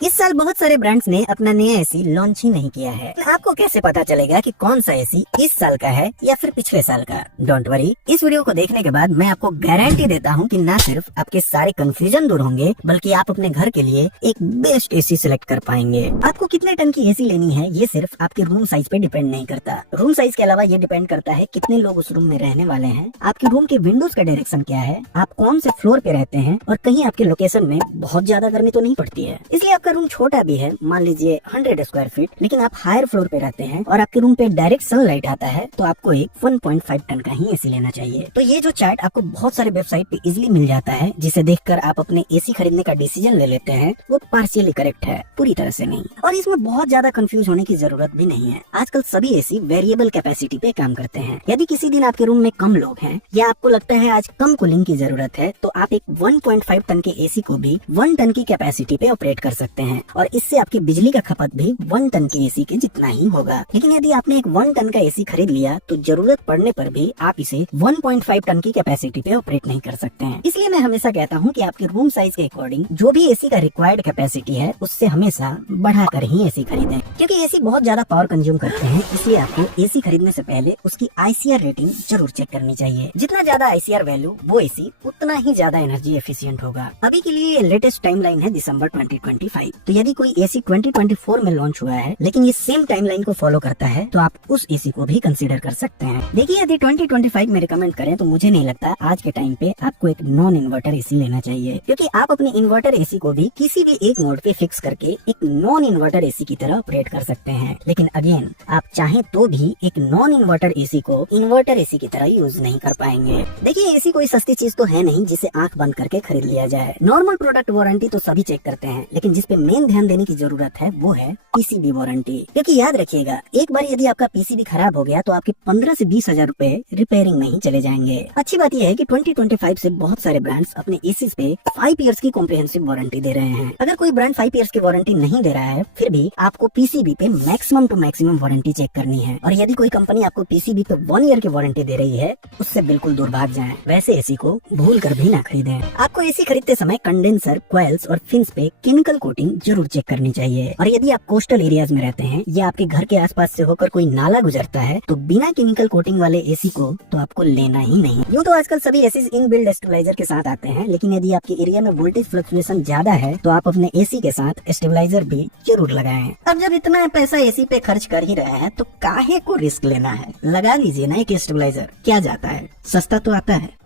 इस साल बहुत सारे ब्रांड्स ने अपना नया एसी लॉन्च ही नहीं किया है। आपको कैसे पता चलेगा कि कौन सा एसी इस साल का है या फिर पिछले साल का? डोंट वरी, इस वीडियो को देखने के बाद मैं आपको गारंटी देता हूँ कि न सिर्फ आपके सारे कंफ्यूजन दूर होंगे, बल्कि आप अपने घर के लिए एक बेस्ट एसी सिलेक्ट कर पाएंगे। आपको कितने टन की एसी लेनी है ये सिर्फ आपके रूम साइज पे डिपेंड नहीं करता। रूम साइज के अलावा ये डिपेंड करता है कितने लोग उस रूम में रहने वाले हैं, आपके रूम के विंडोज का डायरेक्शन क्या है, आप कौन से फ्लोर पे रहते हैं और कहीं आपके लोकेशन में बहुत ज्यादा गर्मी तो नहीं पड़ती है। इसलिए आपका रूम छोटा भी है, मान लीजिए 100 स्क्वायर फीट, लेकिन आप हायर फ्लोर पे रहते हैं और आपके रूम पे डायरेक्ट सनलाइट आता है, तो आपको एक 1.5 टन का ही एसी लेना चाहिए। तो ये जो चार्ट आपको बहुत सारे वेबसाइट पे इजीली मिल जाता है, जिसे देखकर आप अपने एसी खरीदने का डिसीजन ले लेते हैं, वो पार्शियली करेक्ट है, पूरी तरह से नहीं। और इसमें बहुत ज्यादा कंफ्यूज होने की जरूरत भी नहीं है। आजकल सभी एसी वेरिएबल कैपेसिटी पे काम करते हैं। यदि किसी दिन आपके रूम में कम लोग हैं या आपको लगता है आज कम कूलिंग की जरूरत है, तो आप एक 1.5 टन के एसी को भी 1 टन की कैपेसिटी पे ऑपरेट कर सकते हैं और इससे आपकी बिजली का खपत भी 1 टन के एसी के जितना ही होगा। लेकिन यदि आपने एक 1 टन का एसी खरीद लिया तो जरूरत पड़ने पर भी आप इसे 1.5 टन की कैपेसिटी पे ऑपरेट नहीं कर सकते हैं। इसलिए मैं हमेशा कहता हूँ कि आपके रूम साइज के अकॉर्डिंग जो भी एसी का रिक्वायर्ड कैपेसिटी है उससे हमेशा बढ़ाकर ही एसी खरीदें, क्योंकि एसी बहुत ज्यादा पावर कंज्यूम करते हैं। इसलिए आपको एसी खरीदने से पहले उसकी आईसीआर रेटिंग जरूर चेक करनी चाहिए। जितना ज्यादा आईसीआर वैल्यू वो एसी उतना ही ज्यादा एनर्जी एफिशिएंट होगा। अभी के लिए लेटेस्ट टाइमलाइन है दिसंबर 2025। तो यदि कोई एसी 2024 में लॉन्च हुआ है लेकिन ये सेम टाइमलाइन को फॉलो करता है, तो आप उस एसी को भी कंसीडर कर सकते हैं। देखिए, यदि 2025 में रिकमेंड करें तो मुझे नहीं लगता आज के टाइम पे आपको एक नॉन इन्वर्टर एसी लेना चाहिए, क्योंकि आप अपने इन्वर्टर एसी को भी किसी भी एक मोड पे फिक्स करके एक नॉन इन्वर्टर एसी की तरह ऑपरेट कर सकते हैं। लेकिन अगेन, आप चाहें तो भी एक नॉन इन्वर्टर एसी को इन्वर्टर एसी की तरह यूज नहीं कर पाएंगे। देखिए, एसी कोई सस्ती चीज तो है नहीं जिसे आंख बंद करके खरीद लिया जाए। नॉर्मल प्रोडक्ट वारंटी तो सभी चेक करते हैं, लेकिन जिसपे मेन ध्यान देने की जरूरत है वो है पीसीबी वारंटी। क्योंकि याद रखिएगा, एक बार यदि आपका पीसीबी खराब हो गया तो आपके 15 से 20 हजार रूपए रिपेयरिंग में ही चले जाएंगे। अच्छी बात यह है कि 2025 से बहुत सारे ब्रांड्स अपने एसी पे 5 इयर्स की कॉम्प्रिहेंसिव वारंटी दे रहे हैं। अगर कोई ब्रांड 5 इयर्स की वारंटी नहीं दे रहा है, फिर भी आपको पीसीबी पे maximum to maximum warranty check करनी है। और यदि कोई कंपनी आपको पीसीबी पे 1 ईयर की वारंटी दे रही है, उससे बिल्कुल दूर भाग जाएं। वैसे एसी को भूल कर भी ना खरीदें। आपको एसी खरीदते समय कंडेंसर, कॉइल्स और फिन्स पे केमिकल कोटिंग जरूर चेक करनी चाहिए। और यदि आप कोस्टल एरियाज में रहते हैं या आपके घर के आसपास से होकर कोई नाला गुजरता है, तो बिना केमिकल कोटिंग वाले एसी को तो आपको लेना ही नहीं। यूँ तो आजकल सभी एसी इनबिल्ट स्टेबलाइजर के साथ आते हैं, लेकिन यदि आपके एरिया में वोल्टेज फ्लक्चुएशन ज्यादा है तो आप अपने एसी के साथ स्टेबलाइजर भी जरूर लगाएं। अब जब इतना पैसा एसी पे खर्च कर ही रहे हैं तो काहे को रिस्क लेना है, लगा लीजिए ना एक स्टेबलाइजर। क्या जाता है, सस्ता तो आता है।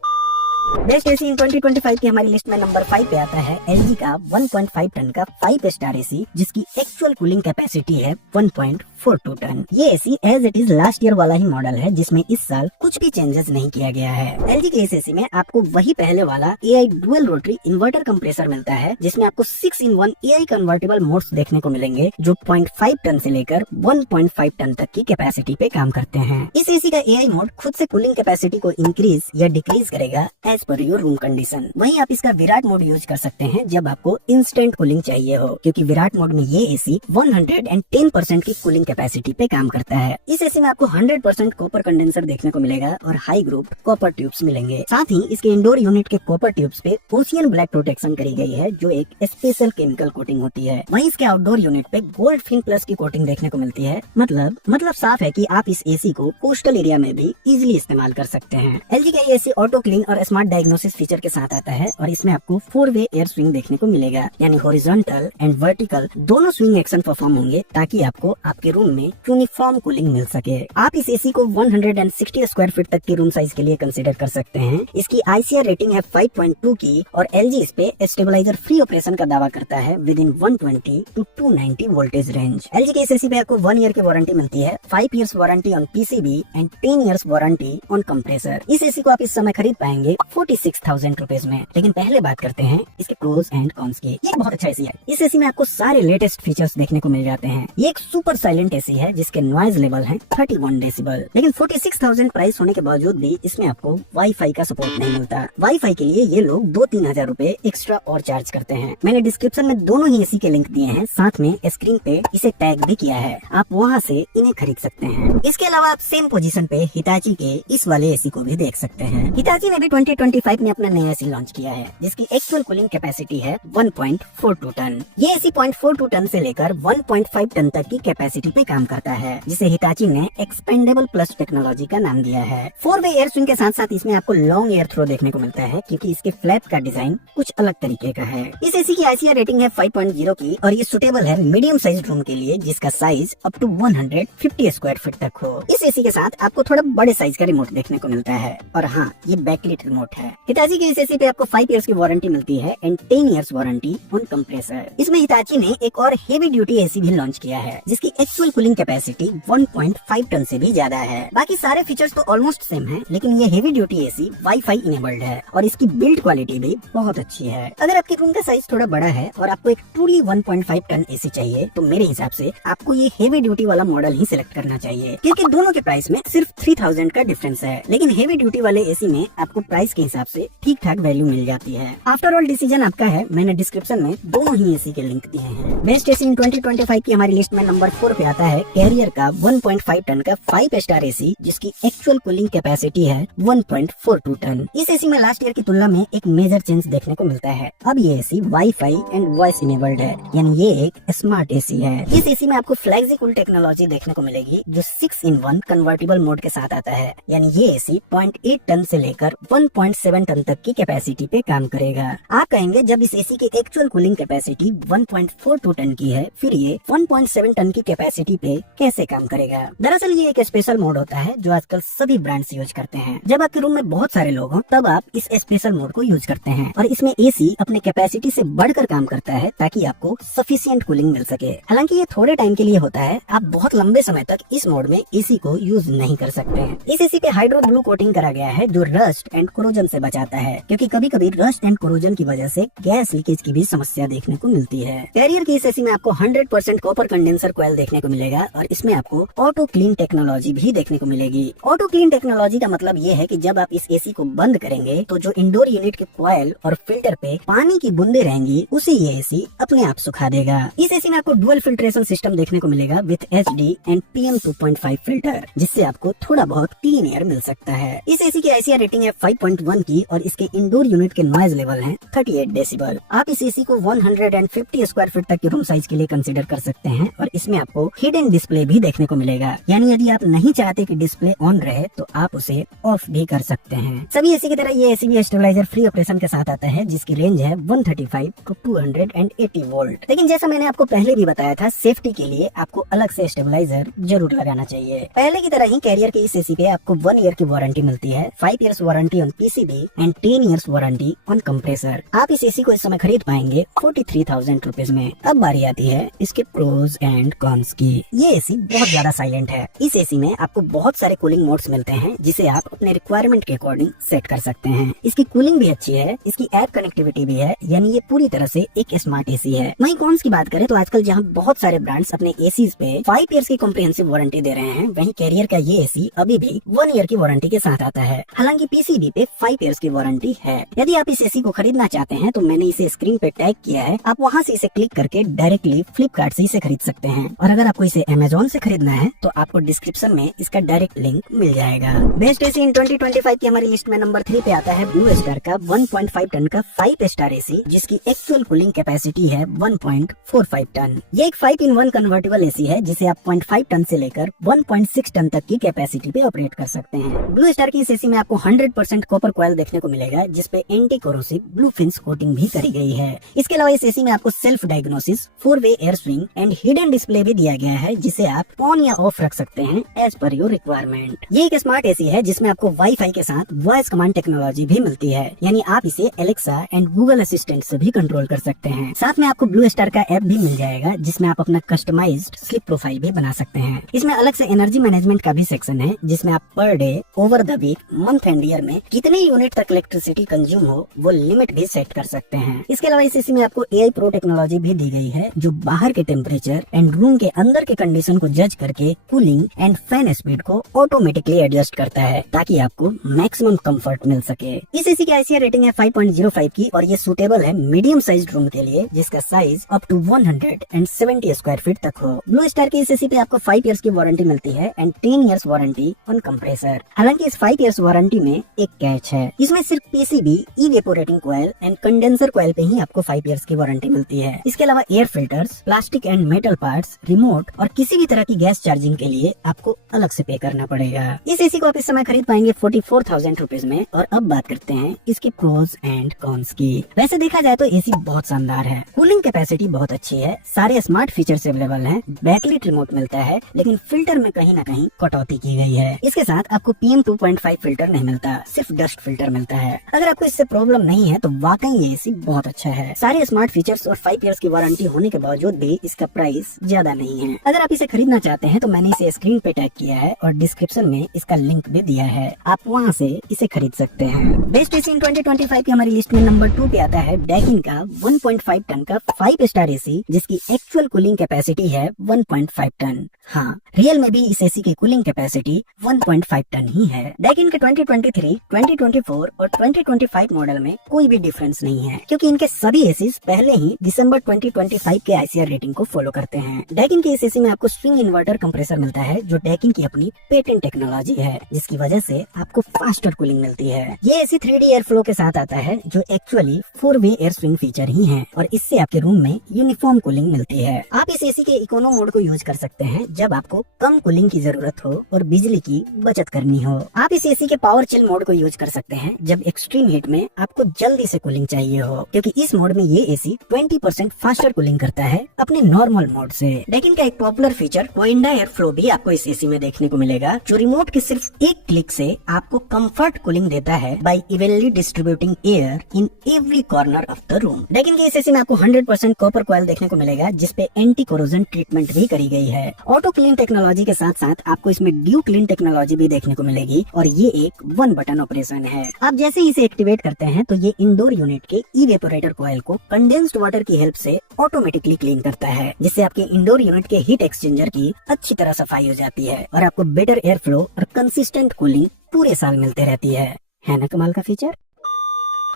बेस्ट एसी इन 2025 की हमारी लिस्ट में नंबर 5 पे आता है एलजी का 1.5 टन का 5 स्टार एसी, जिसकी एक्चुअल कूलिंग कैपेसिटी है 1.42 टन। ये AC as it is last year वाला ही मॉडल है, जिसमें इस साल कुछ भी चेंजेस नहीं किया गया है। एलजी के इस एसी में आपको वही पहले वाला AI dual rotary inverter compressor मिलता है, जिसमें आपको 6-in-1 एआई कन्वर्टेबल मोड्स देखने को मिलेंगे, जो 0.5 टन से लेकर 1.5 टन तक की कैपेसिटी पे काम करते हैं। इस एसी का एआई मोड खुद से कूलिंग कैपेसिटी को इंक्रीज या डिक्रीज करेगा as per your room condition. वहीं आप इसका विराट मोड यूज कर सकते हैं जब आपको इंस्टेंट कूलिंग चाहिए हो, क्योंकि विराट मोड में ये एसी 110% की कूलिंग कैपेसिटी पे काम करता है। इस एसी में आपको 100% कॉपर कंडेंसर देखने को मिलेगा और हाई ग्रुप कॉपर ट्यूब्स मिलेंगे। साथ ही इसके इंडोर यूनिट के कॉपर ट्यूब्स पे ओशियन ब्लैक प्रोटेक्शन करी गई है, जो एक स्पेशल केमिकल कोटिंग होती है। वहीं इसके आउटडोर यूनिट पे गोल्ड फिन प्लस की कोटिंग देखने को मिलती है। मतलब साफ है कि आप इस एसी को कोस्टल एरिया में भी इजिली इस्तेमाल कर सकते हैं। एलजी का ये एसी ऑटो क्लीन और स्मार्ट डायग्नोसिस फीचर के साथ आता है और इसमें आपको 4-वे एयर स्विंग देखने को मिलेगा, यानी हॉरिजॉन्टल एंड वर्टिकल दोनों स्विंग एक्शन परफॉर्म होंगे, ताकि आपको आपके रूम में यूनिफॉर्म कूलिंग मिल सके। आप इस एसी को 160 स्क्वायर फीट तक के रूम साइज के लिए कंसीडर कर सकते हैं। इसकी आईसीआर रेटिंग है 5.2 की और एलजी इस पे स्टेबलाइजर फ्री ऑपरेशन का दावा करता है with in 120 to 290 voltage range. LG के इस एसी पे आपको 1 ईयर की वारंटी मिलती है, 5 years warranty on PCB and 10 years warranty on compressor. इस एसी को आप इस समय खरीद पाएंगे 46,000 रुपीज में। लेकिन पहले बात करते हैं इसके प्रोज एंड कॉन्स की। ये बहुत अच्छा एसी है। इस एसी में आपको सारे लेटेस्ट फीचर्स देखने को मिल जाते हैं। ये एक सुपर साइलेंट वेरिएंट एसी है जिसके नॉइज लेवल है 31 डेसिबल। लेकिन 46,000 प्राइस होने के बावजूद भी इसमें आपको वाईफाई का सपोर्ट नहीं मिलता। वाईफाई के लिए ये लोग 2-3 हजार रूपए एक्स्ट्रा और चार्ज करते हैं। मैंने डिस्क्रिप्शन में दोनों ही एसी के लिंक दिए हैं, साथ में स्क्रीन पे इसे टैग भी किया है, आप वहाँ से इन्हें खरीद सकते हैं। इसके अलावा आप सेम पोजीशन पे हिताची के इस वाले एसी को भी देख सकते हैं। हिताची ने भी 2025 में अपना नया एसी लॉन्च किया है जिसकी एक्चुअल कूलिंग कैपेसिटी है 1.42 टन। ये एसी 0.42 टन से लेकर 1.5 टन तक की कैपेसिटी पे काम करता है, जिसे हिताची ने एक्सपेंडेबल प्लस टेक्नोलॉजी का नाम दिया है। 4-वे एयर स्विंग के साथ साथ इसमें आपको लॉन्ग एयर थ्रो देखने को मिलता है क्योंकि इसके फ्लैप का डिजाइन कुछ अलग तरीके का है। इस एसी की आईसीआर रेटिंग है 5.0 की और ये सुटेबल है मीडियम साइज रूम के लिए जिसका size up to 150 square feet तक हो। इस एसी के साथ आपको थोड़ा बड़े साइज का रिमोट देखने को मिलता है और हाँ, ये बैकलिट रिमोट है। हिताची की इस एसी पे आपको 5 इयर्स की वारंटी मिलती है and 10 years warranty on compressor. इसमें हिताची ने एक और हेवी ड्यूटी एसी भी लॉन्च किया है जिसकी एक्चुअल कूलिंग कैपेसिटी 1.5 टन से भी ज्यादा है। बाकी सारे फीचर्स तो ऑलमोस्ट सेम है, लेकिन ये heavy duty AC wifi enabled है और इसकी बिल्ड क्वालिटी भी बहुत अच्छी है। अगर आपके रूम का साइज थोड़ा बड़ा है और आपको एक ट्रूली 1.5 टन एसी चाहिए तो मेरे हिसाब से आपको ये हेवी ड्यूटी वाला मॉडल ही सिलेक्ट करना चाहिए क्योंकि दोनों के प्राइस में सिर्फ 3000 का डिफरेंस है। लेकिन हेवी ड्यूटी वाले एसी में आपको प्राइस के हिसाब से ठीक ठाक वैल्यू मिल जाती है। आफ्टर ऑल डिसीजन आपका है, मैंने डिस्क्रिप्शन में दोनों ही एसी के लिंक दिए हैं। बेस्ट एसी इन 2025 की हमारी लिस्ट में नंबर 4 पे आता है कैरियर का 1.5 टन का 5 स्टार एसी जिसकी एक्चुअल कूलिंग कैपेसिटी है 1.42 टन। इस एसी में लास्ट ईयर की तुलना में एक मेजर चेंज देखने को मिलता है। अब ये AC wifi and voice enabled है, यानी ये एक स्मार्ट एसी है। इस एसी में आपको फ्लेक्सिकूल टेक्नोलॉजी देखने को मिलेगी जो 6-in-1 कन्वर्टेबल मोड के साथ आता है, यानी ये एसी 0.8 टन से लेकर 1.7 टन तक की कैपेसिटी पे काम करेगा। आप कहेंगे जब इस एसी की एक्चुअल कूलिंग कैपेसिटी 1.42 टन की है, फिर ये 1.7 टन की कैपेसिटी पे कैसे काम करेगा? दरअसल ये एक स्पेशल मोड होता है जो आजकल सभी ब्रांड्स यूज करते हैं। जब आपके रूम में बहुत सारे लोग हों तब आप इस स्पेशल मोड को यूज करते हैं और इसमें एसी अपने कैपेसिटी से बढ़कर काम करता है ताकि आपको सफिशिएंट कूलिंग मिल सके। हालांकि ये थोड़े टाइम के लिए होता है, आप बहुत लंबे समय तक इस मोड में एसी को यूज नहीं कर सकते हैं। इस एसी पे हाइड्रो ब्लू कोटिंग करा गया है जो रस्ट एंड कोरोजन से बचाता है, क्योंकि कभी कभी रस्ट एंड कोरोजन की वजह से गैस लीकेज की भी समस्या देखने को मिलती है। कैरियर की इस एसी में आपको 100% कॉपर कंडेंसर कॉइल देखने को मिलेगा और इसमें आपको ऑटो क्लीन टेक्नोलॉजी भी देखने को मिलेगी। ऑटो क्लीन टेक्नोलॉजी का मतलब ये है कि जब आप इस एसी को बंद करेंगे तो जो इंडोर यूनिट के कॉइल और फिल्टर पे पानी की बूंदे रहेंगी उसे ये एसी अपने आप सुखा देगा। इस एसी में आपको डुअल फिल्ट्रेशन सिस्टम देखने को मिलेगा with HD and PM 2.5 filter, जिससे आपको थोड़ा बहुत क्लीन एयर मिल सकता है। इस एसी की आईसीआर रेटिंग है 5.1 की और इसके इंडोर यूनिट के नॉइज लेवल है 38 डेसिबल। आप इस एसी को 150 स्क्वायर फीट तक के रूम साइज के लिए कंसिडर कर सकते हैं और इसमें आपको हिडन डिस्प्ले भी देखने को मिलेगा, यानी यदि आप नहीं चाहते कि डिस्प्ले ऑन रहे तो आप उसे ऑफ भी कर सकते हैं। सभी एसी की तरह ये एसी भी स्टेबलाइजर फ्री ऑपरेशन के साथ आता है जिसकी रेंज है 135 to 280 वोल्ट। लेकिन जैसा मैंने आपको पहले भी बताया था, सेफ्टी के लिए आपको अलग से स्टेबलाइजर जरूर लगाना चाहिए। पहले की तरह ही कैरियर के इस एसी पे आपको 1 ईयर की वारंटी मिलती है, 5 years warranty on PCB and 10 years warranty on compressor. आप इस एसी को इस समय खरीद पाएंगे 43,000 रुपीज में। अब बारी आती है इसके प्रोज एंड कॉन्स की। ये एसी बहुत ज्यादा साइलेंट है। इस एसी में आपको बहुत सारे कूलिंग मोड्स मिलते हैं जिसे आप अपने रिक्वायरमेंट के अकॉर्डिंग सेट कर सकते हैं। इसकी कूलिंग भी अच्छी है, इसकी ऐप कनेक्टिविटी भी है, यानी ये पूरी तरह से एक स्मार्ट एसी है। वहीं कॉन्स की बात करें तो आजकल जहां बहुत सारे ब्रांड्स अपने एसीज पे 5 इयर्स की कॉम्प्रिहेंसिव वारंटी दे रहे हैं, वहीं कैरियर का ये एसी अभी भी 1 ईयर की वारंटी के साथ आता है। हालांकि पीसीबी पे 5 इयर्स की वारंटी है। यदि आप इस एसी को खरीदना चाहते हैं तो मैंने इसे स्क्रीन पे टैग किया है, आप वहां से इसे क्लिक करके डायरेक्टली फ्लिपकार्ट से इसे खरीद सकते हैं। और अगर आपको इसे अमेजोन से खरीदना है तो आपको डिस्क्रिप्शन में इसका डायरेक्ट लिंक मिल जाएगा। बेस्ट एसी इन 2025 की हमारी लिस्ट में नंबर 3 पे आता है ब्लू स्टार का 1.5 टन का 5 स्टार एसी जिसकी एक्चुअल कूलिंग कैपेसिटी है 1.45 टन। ये एक 5-in-1 कन्वर्टेबल एसी है जिसे आप 0.5 टन से लेकर 1.6 टन तक की कैपेसिटी पे ऑपरेट कर सकते हैं। ब्लू स्टार की इस एसी में आपको 100% कॉपर कॉइल देखने को मिलेगा जिसपे anti corrosive blue fins coating भी करी गई है। इसके अलावा इस एसी में आपको सेल्फ डायग्नोसिस, 4-वे air swing and hidden display भी दिया गया है जिसे आप ऑन या ऑफ रख सकते हैं एज पर योर रिक्वायरमेंट। ये एक स्मार्ट एसी है जिसमें आपको वाईफाई के साथ वॉइस कमांड टेक्नोलॉजी भी मिलती है, यानी आप इसे एलेक्सा एंड गूगल असिस्टेंट से भी कंट्रोल कर सकते हैं। साथ में आपको ब्लू स्टार का ऐप भी मिल जाएगा जिसमें आप अपना कस्टमाइज्ड स्लीप प्रोफाइल भी बना सकते हैं। इसमें अलग से एनर्जी मैनेजमेंट का भी सेक्शन है जिसमें आप per day, over the week, month and year में कितने यूनिट तक इलेक्ट्रिसिटी कंज्यूम हो वो लिमिट भी सेट कर सकते हैं। इसके अलावा इस एसी में आपको AI प्रो टेक्नोलॉजी भी दी गई है जो बाहर के टेम्परेचर एंड रूम के अंदर अंदर के कंडीशन को जज करके कूलिंग एंड फैन स्पीड को ऑटोमेटिकली एडजस्ट करता है ताकि आपको मैक्सिमम कंफर्ट मिल सके। इस एसी की आईसीआर रेटिंग है 5.05 की और ये सूटेबल है मीडियम साइज रूम के लिए जिसका size up to 170 square feet तक हो। ब्लू स्टार की इस एसी पे आपको 5 इयर्स की वारंटी मिलती है and 10 years warranty on compressor. हालांकि इस 5 इयर्स वारंटी में एक कैच है, इसमें सिर्फ PCB, evaporating coil and condenser coil पे ही आपको 5 इयर्स की वारंटी मिलती है। इसके अलावा air filters, plastic and metal parts, remote और किसी भी तरह की गैस चार्जिंग के लिए आपको अलग से पे करना पड़ेगा। इस एसी को आप इस समय खरीद पाएंगे 44,000 रुपीज में। और अब बात करते हैं इसके प्रोज एंड कॉन्स की। वैसे देखा जाए तो एसी बहुत शानदार है, कूलिंग कैपेसिटी बहुत अच्छी है, सारे स्मार्ट फीचर्स अवेलेबल हैं, बैकलाइट रिमोट मिलता है लेकिन फिल्टर में कहीं ना कहीं कटौती की गई है। इसके साथ आपको PM 2.5 फिल्टर नहीं मिलता, सिर्फ डस्ट फिल्टर मिलता है। अगर आपको इससे प्रॉब्लम नहीं है तो वाकई ये एसी बहुत अच्छा है। सारे स्मार्ट फीचर्स और 5 इयर्स की वारंटी होने के बावजूद भी इसका प्राइस ज्यादा नहीं है। अगर आप इसे खरीदना चाहते हैं तो मैंने इसे स्क्रीन पे टैग किया है और डिस्क्रिप्शन में इसका लिंक भी दिया है, आप वहाँ से इसे खरीद सकते हैं। बेस्ट एसी इन 2025 की हमारी लिस्ट में नंबर 2 पे आता है डैकिन का 1.5 टन का 5 स्टार एसी जिसकी एक्चुअल कूलिंग कैपेसिटी है 1.5 टन। हाँ, रियल में भी इस एसी की कूलिंग कैपेसिटी 1.5 टन ही है। डैकिन के 2023, 2024 और 2025 मॉडल में कोई भी डिफरेंस नहीं है क्योंकि इनके सभी एसीज पहले ही दिसंबर 2025 के आईसीआर रेटिंग को फॉलो करते हैं। डैकिन के इस एसी में आपको स्विंग इन्वर्टर कंप्रेसर मिलता है जो डैकिन की अपनी पेटेंट टेक्नोलॉजी है जिसकी वजह से आपको फास्टर कूलिंग मिलती है। ये एसी 3D एयर फ्लो के साथ आता है जो एक्चुअली 4-वे एयर स्विंग फीचर ही है और इससे आपके रूम में यूनिफॉर्म कूलिंग मिलती है। आप इस एसी के इकोनो मोड को यूज कर सकते हैं जब आपको कम कूलिंग की जरूरत हो और बिजली की बचत करनी हो। आप इस एसी के पावर चिल मोड को यूज कर सकते हैं जब एक्सट्रीम हीट में आपको जल्दी से कूलिंग चाहिए हो क्योंकि इस मोड में ये एसी 20% फास्टर कूलिंग करता है अपने नॉर्मल मोड से। लेकिन का एक popular feature window air flow भी आपको इस एसी में देखने को मिलेगा जो रिमोट के सिर्फ एक क्लिक से आपको कंफर्ट कूलिंग देता है by evenly distributing air in every corner of the room. लेकिन के इस एसी में आपको 100% कॉपर कॉइल देखने को मिलेगा जिसपे एंटी कोरोजन ट्रीटमेंट भी करी गई है। ऑटो क्लीन टेक्नोलॉजी के साथ साथ आपको इसमें ड्यू क्लीन टेक्नोलॉजी भी देखने को मिलेगी और ये एक 1 बटन ऑपरेशन है। आप जैसे ही इसे एक्टिवेट करते हैं तो ये इंडोर यूनिट के इवेपोरेटर कॉइल को कंडेंस्ड वाटर की हेल्प से ऑटोमेटिकली क्लीन करता है जिससे आपके इंडोर यूनिट के हीट एक्सचेंजर की अच्छी तरह सफाई हो जाती है और आपको बेटर एयर फ्लो और कंसिस्टेंट कूलिंग पूरे साल मिलते रहती है ना कमाल का फीचर।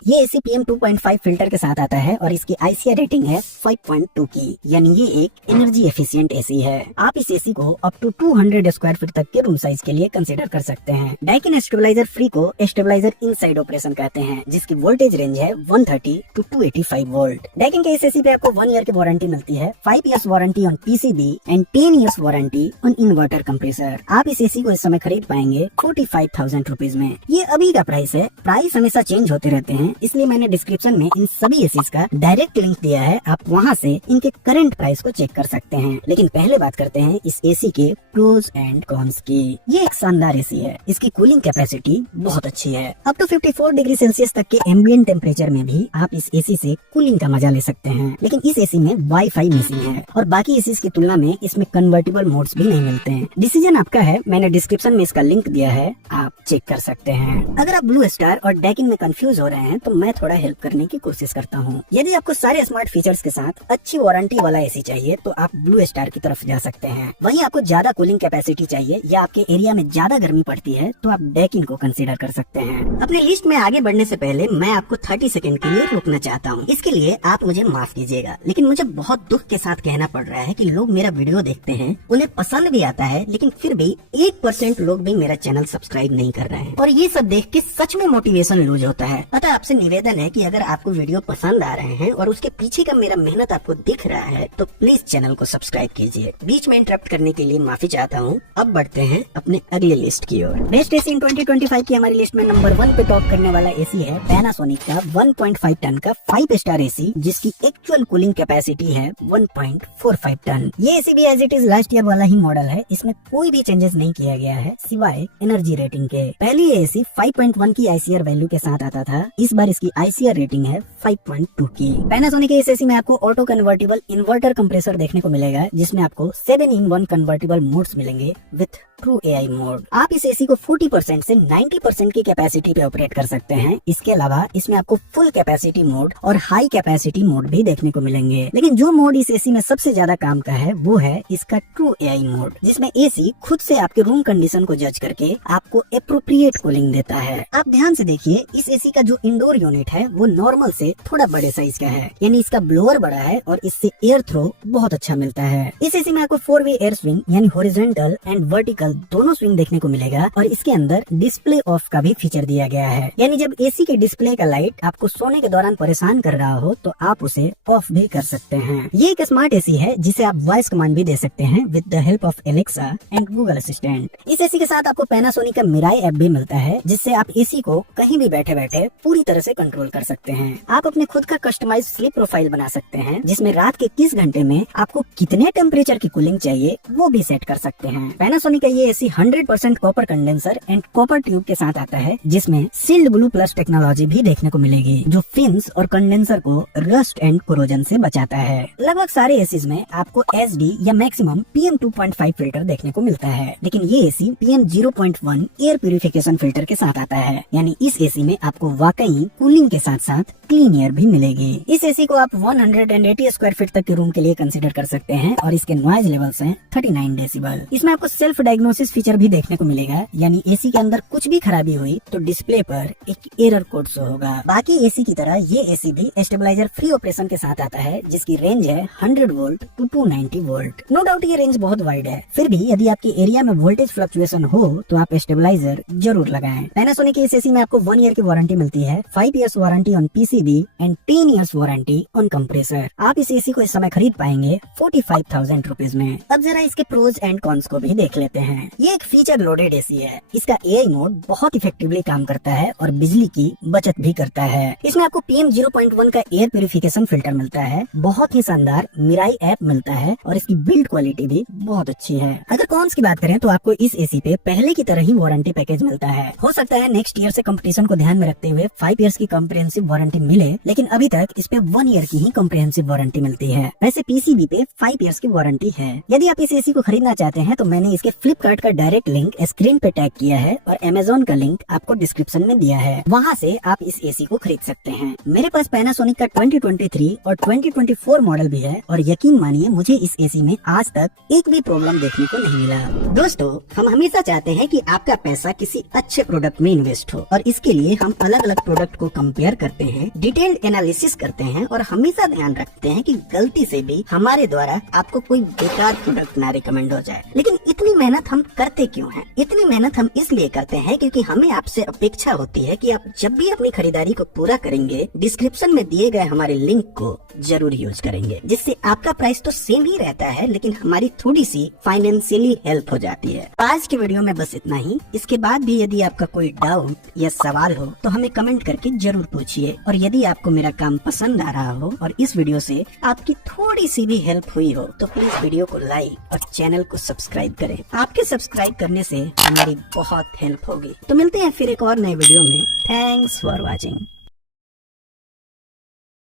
ये एसी PM 2.5 फिल्टर के साथ आता है और इसकी आईसीआर रेटिंग है 5.2 की, यानी ये एक एनर्जी एफिशिएंट एसी है। आप इस एसी को अप टू 200 स्क्वायर फीट तक के रूम साइज के लिए कंसीडर कर सकते हैं। डैकिन स्टेबलाइजर फ्री को स्टेबलाइजर इनसाइड ऑपरेशन कहते हैं जिसकी वोल्टेज रेंज है 130 to 285 वोल्ट। डैकिन के इस एसी पे आपको 1 ईयर की वारंटी मिलती है, 5 years warranty on PCB and 10 years warranty on inverter compressor. आप इस एसी को इस समय खरीद पाएंगे 45,000 रुपीज में। ये अभी का प्राइस है, प्राइस हमेशा चेंज होते रहते हैं इसलिए मैंने डिस्क्रिप्शन में इन सभी एसीज का डायरेक्ट लिंक दिया है, आप वहां से इनके करंट प्राइस को चेक कर सकते हैं। लेकिन पहले बात करते हैं इस एसी के प्रोज एंड कॉन्स की। ये एक शानदार एसी है, इसकी कूलिंग कैपेसिटी बहुत अच्छी है। अप टू 54 डिग्री सेल्सियस तक के एम्बिएंट टेम्परेचर में भी आप इस एसी से कूलिंग का मजा ले सकते हैं। लेकिन इस एसी में वाईफाई मिसिंग है और बाकी एसीज की तुलना में इसमें कन्वर्टेबल मोड्स भी नहीं मिलते हैं। डिसीजन आपका है, मैंने डिस्क्रिप्शन में इसका लिंक दिया है, आप चेक कर सकते हैं। अगर आप ब्लू स्टार और डैकिन में कंफ्यूज हो रहे हैं तो मैं थोड़ा हेल्प करने की कोशिश करता हूँ। यदि आपको सारे स्मार्ट फीचर्स के साथ अच्छी वारंटी वाला एसी चाहिए तो आप ब्लू स्टार की तरफ जा सकते हैं। वहीं आपको ज्यादा कूलिंग कैपेसिटी चाहिए या आपके एरिया में ज्यादा गर्मी पड़ती है तो आप डैकिन को कंसीडर कर सकते हैं। अपने लिस्ट में आगे बढ़ने से पहले मैं आपको 30 सेकंड के लिए रोकना चाहता हूँ। इसके लिए आप मुझे माफ कीजिएगा, लेकिन मुझे बहुत दुख के साथ कहना पड़ रहा है कि लोग मेरा वीडियो देखते हैं, उन्हें पसंद भी आता है, लेकिन फिर भी 1% लोग भी मेरा चैनल सब्सक्राइब नहीं कर रहे हैं और ये सब देख के सच में मोटिवेशन लूज होता है। अतः आपसे निवेदन है कि अगर आपको वीडियो पसंद आ रहे हैं और उसके पीछे का मेरा मेहनत आपको दिख रहा है तो प्लीज चैनल को सब्सक्राइब कीजिए। बीच में इंटरप्ट करने के लिए माफी चाहता हूँ। अब बढ़ते हैं अपने अगले लिस्ट की ओर। बेस्ट एसी इन 2025 की हमारी लिस्ट में नंबर 1 पे टॉप करने वाला एसी है पैनासोनिक का 1.5 टन का 5 स्टार एसी जिसकी एक्चुअल कूलिंग कैपेसिटी है 1.45 टन। ये एसी भी as it is last year वाला ही मॉडल है, इसमें कोई भी चेंजेस नहीं किया गया है सिवाय एनर्जी रेटिंग के। पहले ये एसी 5.1 की आईसीआर वैल्यू के साथ आता था, इस बार इसकी आईसीआर रेटिंग है 5.2 की। पैनासोनिक के इस एसी में आपको ऑटो कन्वर्टेबल इन्वर्टर कंप्रेसर देखने को मिलेगा जिसमें आपको 7-in-1 कन्वर्टेबल मोड्स मिलेंगे विथ ट्रू एआई मोड। आप इस एसी को 40% से 90% की कैपेसिटी पे ऑपरेट कर सकते हैं। इसके अलावा इसमें आपको फुल कैपेसिटी मोड और हाई कैपेसिटी मोड भी देखने को मिलेंगे। लेकिन जो मोड इस एसी में सबसे ज्यादा काम का है वो है इसका ट्रू एआई मोड, जिसमें एसी खुद से आपके रूम कंडीशन को जज करके आपको एप्रोप्रिएट कूलिंग देता है। आप ध्यान से देखिए, इस एसी का जो इंडोर यूनिट है वो नॉर्मल से थोड़ा बड़े साइज का है, यानी इसका ब्लोअर बड़ा है और इससे एयर थ्रो बहुत अच्छा मिलता है। इस एसी में आपको 4 वे एयर स्विंग यानी हॉरिजॉन्टल एंड वर्टिकल दोनों स्विंग देखने को मिलेगा और इसके अंदर डिस्प्ले ऑफ का भी फीचर दिया गया है, यानी जब एसी के डिस्प्ले का लाइट आपको सोने के दौरान परेशान कर रहा हो तो आप उसे ऑफ भी कर सकते हैं। ये एक स्मार्ट एसी है जिसे आप वॉइस कमांड भी दे सकते हैं with the help of Alexa and Google assistant. इस एसी के साथ आपको पैनासोनिक का मिराई ऐप भी मिलता है, जिससे आप एसी को कहीं भी बैठे बैठे पूरी तरह से कंट्रोल कर सकते हैं। आप अपने खुद का कस्टमाइज स्लीप प्रोफाइल बना सकते हैं, जिसमें रात के किस घंटे में आपको कितने टेम्परेचर की कूलिंग चाहिए वो भी सेट कर सकते हैं। पैनासोनिक का ये AC 100% copper condenser and copper tube के साथ आता है, जिसमें सील्ड ब्लू प्लस टेक्नोलॉजी भी देखने को मिलेगी, जो फिन्स और कंडेंसर को रस्ट एंड कोरोजन से बचाता है। लगभग सारे एसीज में आपको एसडी या मैक्सिमम PM 2.5 फिल्टर देखने को मिलता है, लेकिन ये AC PM 0.1 air purification filter के साथ आता है, यानी इस एसी में आपको वाकई कूलिंग के साथ साथ क्लीन एयर भी मिलेगी। इस एसी को आप 180 स्क्वायर फीट तक के रूम के लिए कंसीडर कर सकते हैं और इसके नॉइज लेवल्स हैं 39 डेसिबल। इसमें आपको सेल्फ डायग्नोसिस फीचर भी देखने को मिलेगा, यानी एसी के अंदर कुछ भी खराबी हुई तो डिस्प्ले पर एक एरर कोड शो होगा। बाकी एसी की तरह ये एसी भी स्टेबलाइजर फ्री ऑपरेशन के साथ आता है, जिसकी रेंज है 100 volt to 290 volt. No doubt ये रेंज बहुत वाइड है, फिर भी यदि आपके एरिया में वोल्टेज फ्लक्चुएशन हो तो आप स्टेबलाइजर जरूर लगाएं। पैनासोनिक की इस एसी में आपको 1 ईयर की वारंटी मिलती है, 5 years warranty on PCB and 10 years warranty on compressor. आप इस एसी को इस समय खरीद पाएंगे 45,000 रुपीज में। अब जरा इसके प्रोज एंड कॉन्स को भी देख लेते हैं। ये एक फीचर लोडेड एसी है। इसका एआई मोड बहुत इफेक्टिवली काम करता है और बिजली की बचत भी करता है। इसमें आपको PM 0.1 का एयर प्यूरिफिकेशन फिल्टर मिलता है, बहुत ही शानदार मिराई ऐप मिलता है और इसकी बिल्ड क्वालिटी भी बहुत अच्छी है। अगर कॉन्स की बात करें तो आपको इस एसी पे पहले की तरह ही वारंटी पैकेज मिलता है। हो सकता है नेक्स्ट ईयर से कंपटीशन को ध्यान में रखते हुए 5 इयर्स की कॉम्प्रिहेंसिव वारंटी मिले, लेकिन अभी तक इस पे 1 ईयर की ही कॉम्प्रिहेंसिव वारंटी मिलती है। वैसे पीसीबी पे 5 इयर्स की वारंटी है। यदि आप इस एसी को खरीदना चाहते हैं तो मैंने इसके फ्लिपकार्ट का डायरेक्ट लिंक स्क्रीन पे टैग किया है और अमेज़न का लिंक आपको डिस्क्रिप्शन में दिया है, वहाँ से आप इस एसी को खरीद सकते हैं। मेरे पास पैनासोनिक का 2023 और 2024 मॉडल भी है और यकीन मानिए मुझे इस एसी में आज तक एक भी प्रॉब्लम देखने को नहीं मिला। दोस्तों, हम हमेशा चाहते हैं कि आपका पैसा किसी अच्छे प्रोडक्ट में इन्वेस्ट हो और इसके लिए हम अलग अलग प्रोडक्ट को कंपेयर करते हैं, डिटेल्ड एनालिसिस करते हैं और हमेशा ध्यान रखते हैं कि गलती से भी हमारे द्वारा आपको कोई बेकार प्रोडक्ट ना रिकमेंड हो जाए। लेकिन इतनी मेहनत हम करते क्यों हैं? इतनी मेहनत हम इसलिए करते हैं क्योंकि हमें आपसे अपेक्षा होती है कि आप जब भी अपनी खरीदारी को पूरा करेंगे डिस्क्रिप्शन में दिए गए हमारे लिंक को जरूर यूज करेंगे, जिससे आपका प्राइस तो सेम ही रहता है लेकिन हमारी थोड़ी सी फाइनेंशियली हेल्प हो जाती है। आज की वीडियो में बस इतना ही। इसके बाद भी यदि आपका कोई डाउट या सवाल हो तो हमें कमेंट करके जरूर पूछिए, और यदि आपको मेरा काम पसंद आ रहा हो और इस वीडियो से आपकी थोड़ी सी भी हेल्प हुई हो तो प्लीज वीडियो को लाइक और चैनल को सब्सक्राइब करें। आपके सब्सक्राइब करने से हमारी बहुत हेल्प होगी। तो मिलते हैं फिर एक और नए वीडियो में। Thanks for watching.